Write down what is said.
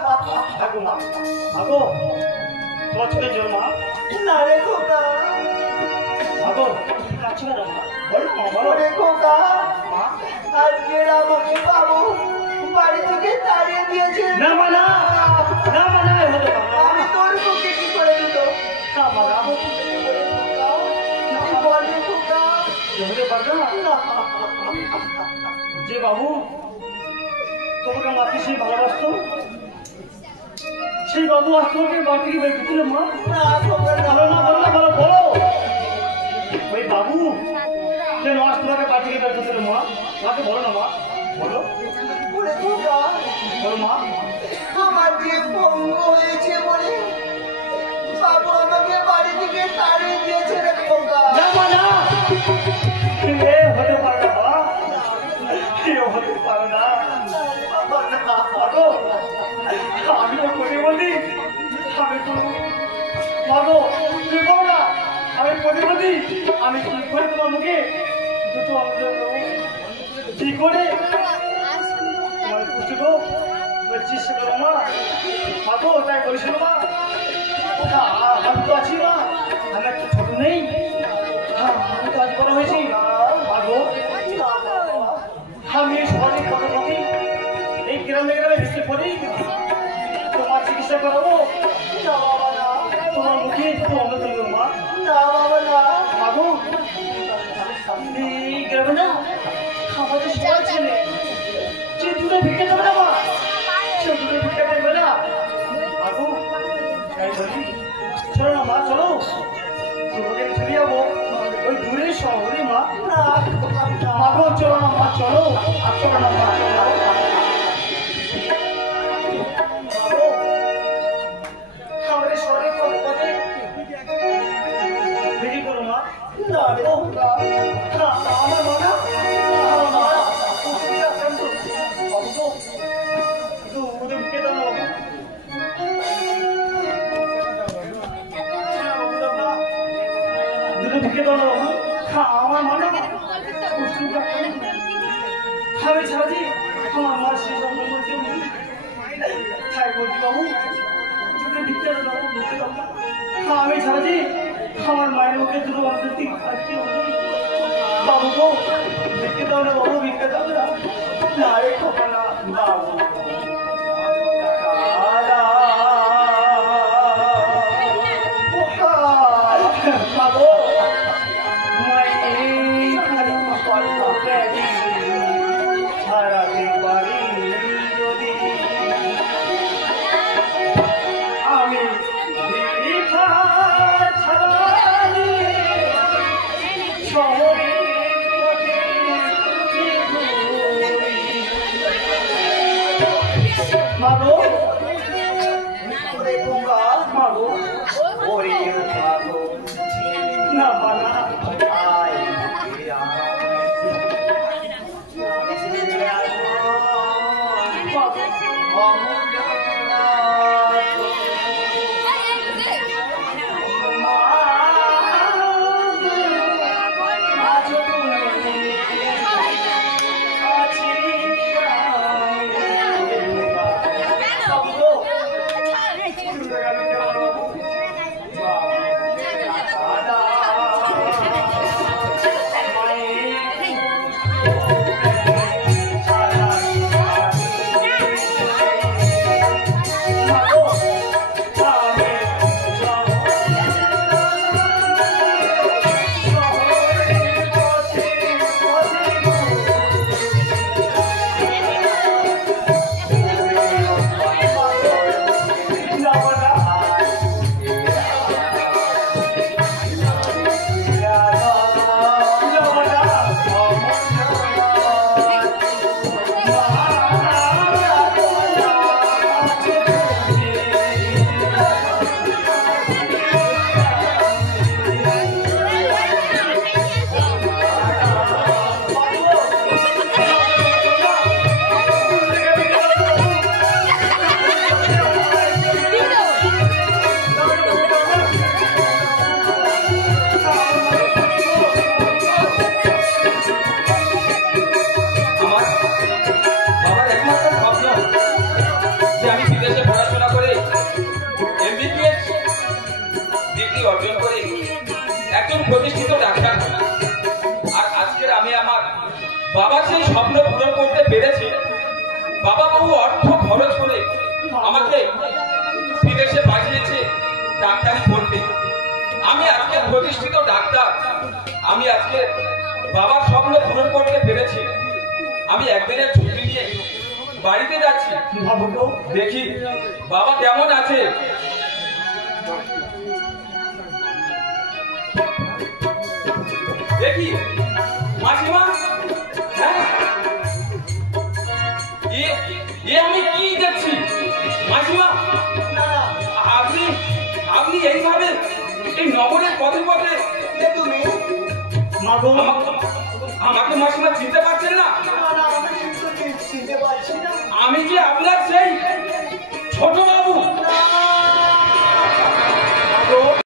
ঠাকুমা আগো তোমার চোখে জল মা না রে খোকা আগো কাছে না মা বলো রে খোকা মা আজকে আমাকে বাবু বাড়ি থেকে তাড়িয়ে দিয়েছে না মা না না মা না হতে পারে না আমি তোর মুখে কি করে দিল না মা না বল রে খোকা হতে পারে না যে বাবু তোমাকে মাকে সেই ভালোবাসতো সেই বাবু আজ তোমাকে বাড়ি থেকে বের করছিল মা না খোকা না বলো না বলো না বলো বলো ওই বাবু কেন আজ তোমাকে বাড়ি থেকে বের করছিল মা মাকে বলো না মা বলো ওরে খোকা বলো মা আমার যে পঙ্গ হয়েছে বলে বাবু আমাকে বাড়ি থেকে তাড়িয়ে দিয়েছে রে খোকা না মা না এ হতে পারে না মা এ হতে পারে না মাগো আমি তো প্রতিবন্ধী আমি তো মাগো তুমি বলো না আমি প্রতিবন্ধী আমি কি করে তোমার মুখে দুটো অংশ কি করে তোমার পুষব চেষ্টা করো মা মাগো তাই বলেছিল মা আমি তো আছি মা আমি একটু ছোট নেই আমি তো আজ বড় হয়েছি মাগো আমি এই শহরে কথা বলি এই গ্রামে গ্রামে বৃষ্টি পড়ি তোমার চিকিৎসা করাবো না বাবা না তোমার মুখে একটু অন্য তুলব মা না বাবা না মাগো এই গ্রামে না আমাদের সবাই ছেলে যে দূরে ভিক্ষে দেবে না মা সে দূরে ভিক্ষে দেবে না মাগো তাই বলি চলো না মা চলো তোমাকে চলে যাবো ওই দূরে শহরে মা না মাগো চলো না মা চলো চলো না মা চলো আমাদের শহরে পথে ভিড়ি করো মা না রে খোকা আমার মা না আমার মা ওষুধে আক্রান্ত বাবু গো একটু ওদের ভিক্ষে দাও না বাবু দুটো ভিক্ষে দাও না বাবু আমার মা না ওষুধে আক্রান্ত আমি ছাড়ি আমার মা সেই সম্বন্ধ তাই বলছি বাবু দুটো ভিক্ষে দাও বাবু ভিক্ষে দাও না আমি ছাড়ি আমার মায়ের মুখে দুটো অন্তর্তি খাচ্ছি বাবু গো ভিক্ষে দাও না বাবু ভিক্ষে দাও না না রে খোকা না বাবু বাবু মায়ের ছাড়াতে পারি যদি আমি ভিক্ষা ছাড়ালি শহরে মাগো ওরে খোকা মাগো ওরে মাগো না বানা আয় মা বাবা সেই স্বপ্ন পূরণ করতে পেরেছি। বাবা বহু অর্থ খরচ করে আমাকে বিদেশে পাঠিয়েছে ডাক্তারি পড়তে। আমি আজকে প্রতিষ্ঠিত ডাক্তার। আমি আজকে বাবার স্বপ্ন পূরণ করতে পেরেছি। আমি একদিনের ছুটি নিয়ে বাড়িতে যাচ্ছি। দেখি বাবা কেমন আছে। দেখি মাসিমা, হ্যাঁ আমি কি দেখছি মাসিমা? আপনি আপনি এইভাবে এই নগরের পথে পথে তুমি আমাকে মাসিমা চিনতে পারছেন না? আমি কিন্তু চিনতে পারছি না। আমি যে আপনার সেই ছোট বাবু।